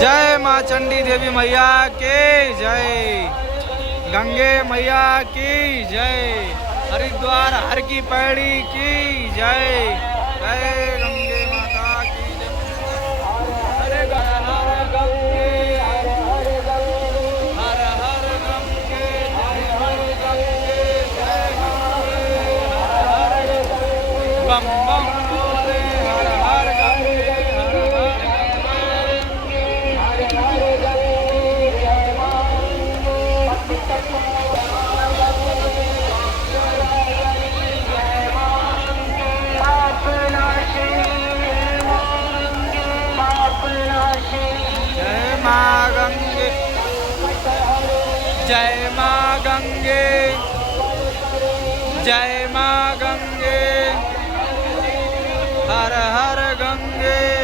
जय माँ चंडी देवी मैया की जय, गंगे मैया की जय, हरिद्वार हर की पैड़ी की जय, जय गंगे माता की जय। हर हर गंगे, हर हर गंगे, हर हर गंगे, जय गंगे, हर हर बम बम बोले, हर हर गंगे, हर हर जय माँ गंगे, जय माँ गंगे, जय माँ गंगे, हर हर गंगे।